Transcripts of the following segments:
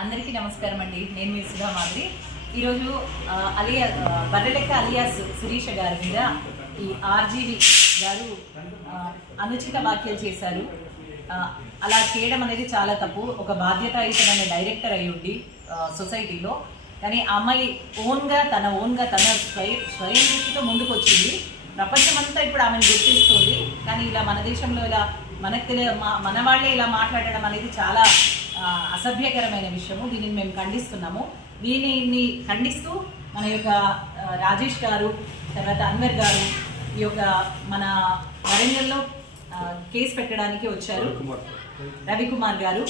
అందరికీ నమస్కారం అండి. నేను మీ సుధా మాదిరి. ఈరోజు అలియా బర్రెలెక్క అలియాస్ శిరీష గారి మీద ఈ ఆర్జీవి గారు అనుచిత వ్యాఖ్యలు చేశారు. అలా చేయడం అనేది చాలా తప్పు. ఒక బాధ్యతాయుతమైన డైరెక్టర్ అయి ఉండి సొసైటీలో, కానీ ఆ అమ్మాయి తన స్వయం దృష్టితో ముందుకు వచ్చింది. ప్రపంచమంతా ఇప్పుడు ఆమెను గుర్తిస్తుంది. కానీ ఇలా మన దేశంలో ఇలా మన వాళ్ళే ఇలా మాట్లాడడం అనేది చాలా అసభ్యకరమైన విషయము. దీనిని మేము ఖండిస్తున్నాము. దీనిని ఖండిస్తూ మన యొక్క రాజేష్ గారు, తర్వాత అన్వర్ గారు ఈ యొక్క మన వరంగల్లో కేసు పెట్టడానికి వచ్చారు. రవికుమార్ గారు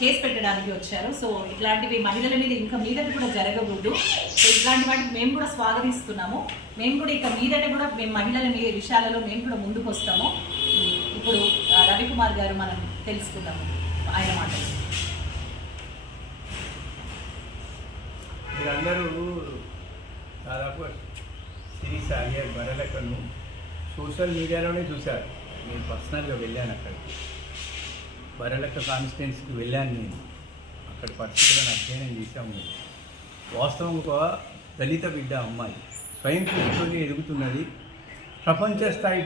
కేసు పెట్టడానికి వచ్చారు. సో ఇట్లాంటివి మహిళల మీద ఇంకా మీదట కూడా జరగకూడదు. సో ఇట్లాంటి వాటికి మేము కూడా స్వాగతిస్తున్నాము. మేము కూడా ఇక మీదట కూడా మేము మహిళల మీద విషయాలలో మేము కూడా ముందుకు వస్తాము. ఇప్పుడు రవికుమార్ గారు మనం తెలుసుకుందాము ఆయన మాటలు. మీరందరూ దాదాపు సిరీస్ అలియాస్ బర్రెలెక్కను సోషల్ మీడియాలోనే చూశారు. నేను పర్సనల్గా వెళ్ళాను. అక్కడికి బర్రెలెక్క కాన్స్టిట్యున్సీకి వెళ్ళాను. నేను అక్కడ పరిస్థితులను అధ్యయనం చేశాము. వాస్తవం ఒక దళిత బిడ్డ అమ్మాయి స్వయం కృషితోనే ఎదుగుతున్నది. ప్రపంచ స్థాయి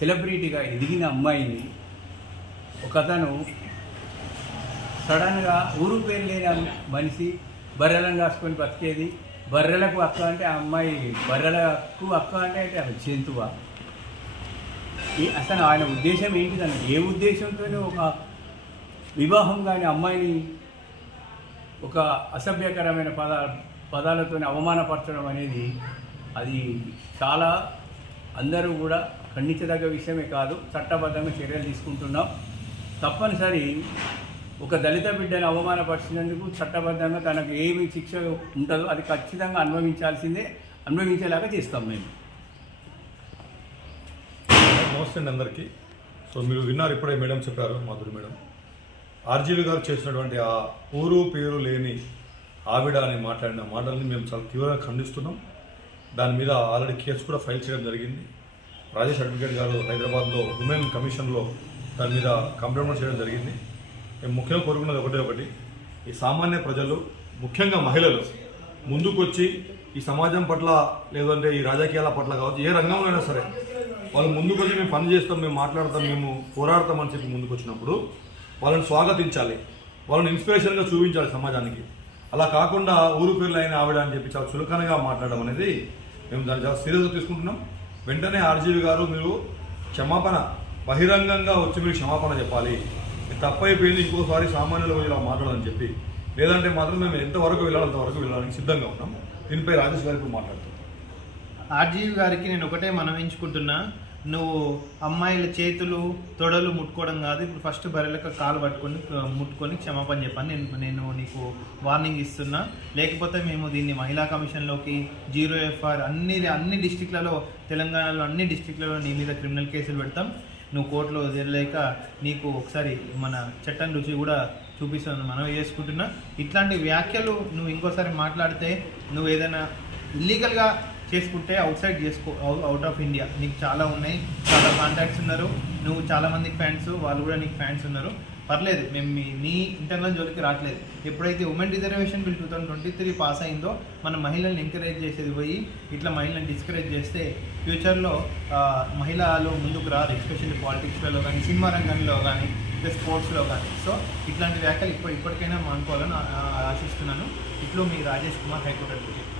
సెలబ్రిటీగా ఎదిగిన అమ్మాయిని ఒకతను సడన్గా ఊరు పేరు లేని మనిషి, బర్రెలను రాసుకొని బతికేది, బర్రెలకు అక్క అంటే ఆ అమ్మాయి బర్రెలకు అక్క అంటే ఆమె జంతువా? అసలు ఆయన ఉద్దేశం ఏంటిదని, ఏ ఉద్దేశంతోనే ఒక వివాహం కాని అమ్మాయిని ఒక అసభ్యకరమైన పదాలతో అవమానపరచడం అనేది అది చాలా అందరూ కూడా ఖండించదగ్గ విషయమే కాదు. చట్టబద్ధంగా చర్యలు తీసుకుంటున్నాం. తప్పనిసరి ఒక దళిత బిడ్డను అవమానపరిచినందుకు చట్టబద్ధంగా తనకు ఏమి శిక్ష ఉంటుందో అది ఖచ్చితంగా అనుభవించేలాగా చేస్తాం మేము. నమస్తే అండి అందరికీ. సో మీరు విన్నారు, ఇప్పుడే మేడం చెప్పారు, మాధురి మేడం. ఆర్జీవి గారు చేసినటువంటి ఆ ఊరు పేరు లేని ఆవిడ అని మాట్లాడిన మాటల్ని మేము చాలా తీవ్రంగా ఖండిస్తున్నాం. దాని మీద ఆల్రెడీ కేసు కూడా ఫైల్ చేయడం జరిగింది. రాజేష్ అడ్వకేట్ గారు హైదరాబాద్లో ఉమెన్ కమిషన్లో దాని మీద కంప్లైంట్ చేయడం జరిగింది. మేము ముఖ్యంగా కోరుకున్నది ఒకటి, ఈ సామాన్య ప్రజలు ముఖ్యంగా మహిళలు ముందుకు వచ్చి ఈ సమాజం పట్ల లేదంటే ఈ రాజకీయాల పట్ల కావచ్చు, ఏ రంగంలో అయినా సరే వాళ్ళు ముందుకు వచ్చి మేము పని చేస్తాం, మేము మాట్లాడతాం, మేము పోరాడతామని చెప్పి ముందుకు వచ్చినప్పుడు వాళ్ళని స్వాగతించాలి, వాళ్ళని ఇన్స్పిరేషన్గా చూపించాలి సమాజానికి. అలా కాకుండా ఊరు పేర్లు అయిన ఆవిడ అని చెప్పి చాలా చులకనగా మాట్లాడడం అనేది మేము దాన్ని చాలా సీరియస్గా తీసుకుంటున్నాం. వెంటనే ఆర్జీవి గారు మీరు క్షమాపణ బహిరంగంగా వచ్చి మీరు క్షమాపణ చెప్పాలి. తప్పైపోయింది, ఇంకోసారి సామాన్యులు ఇలా మాట్లాడాలని చెప్పి, లేదంటే మాత్రం మేము ఎంతవరకు వెళ్ళాలి అంతవరకు వెళ్ళడానికి సిద్ధంగా ఉన్నాం. దీనిపై రాజేష్ గారికి మాట్లాడుతున్నాం. ఆర్జీవి గారికి నేను ఒకటే మనవించుకుంటున్నా, నువ్వు అమ్మాయిల చేతులు తొడలు ముట్టుకోవడం కాదు, ఇప్పుడు ఫస్ట్ బర్రెలకు కాలు ముట్టుకొని క్షమాపణ చెప్పని నేను నీకు వార్నింగ్ ఇస్తున్నా. లేకపోతే మేము దీన్ని మహిళా కమిషన్లోకి 0 FR అన్ని డిస్టిక్లలో, తెలంగాణలో అన్ని డిస్టిక్లలో నీ మీద క్రిమినల్ కేసులు పెడతాం. నువ్వు కోర్టులో వదిలేక నీకు ఒకసారి మన చట్టం రుచి కూడా చూపిస్తాను మనవి చేసుకుంటున్నా. ఇట్లాంటి వ్యాఖ్యలు నువ్వు ఇంకోసారి మాట్లాడితే, నువ్వు ఏదైనా ఇల్లీగల్గా చేసుకుంటే అవుట్ సైడ్ చేసుకో, అవుట్ ఆఫ్ ఇండియా. నీకు చాలా ఉన్నాయి, చాలా కాంటాక్ట్స్ ఉన్నారు, నువ్వు చాలామందికి ఫ్యాన్స్, వాళ్ళు కూడా నీకు ఫ్యాన్స్ ఉన్నారు. పర్లేదు, మేము నీ ఇంటర్నల్ జోలికి రావట్లేదు. ఎప్పుడైతే ఉమెన్ రిజర్వేషన్ బిల్ 2023 పాస్ అయిందో మన మహిళల్ని ఎంకరేజ్ చేసేది పోయి ఇట్లా మహిళలను డిస్కరేజ్ చేస్తే ఫ్యూచర్లో మహిళలు ముందుకు రాదు, ఎస్పెషల్లీ పాలిటిక్స్లో కానీ, సినిమా రంగంలో కానీ, స్పోర్ట్స్లో కానీ. సో ఇట్లాంటి వ్యాఖ్యలు ఇప్పటికైనా మానుకోవాలని ఆశిస్తున్నాను. ఇట్లో మీ రాజేష్ కుమార్, హైకోర్టు అడ్వకేట్.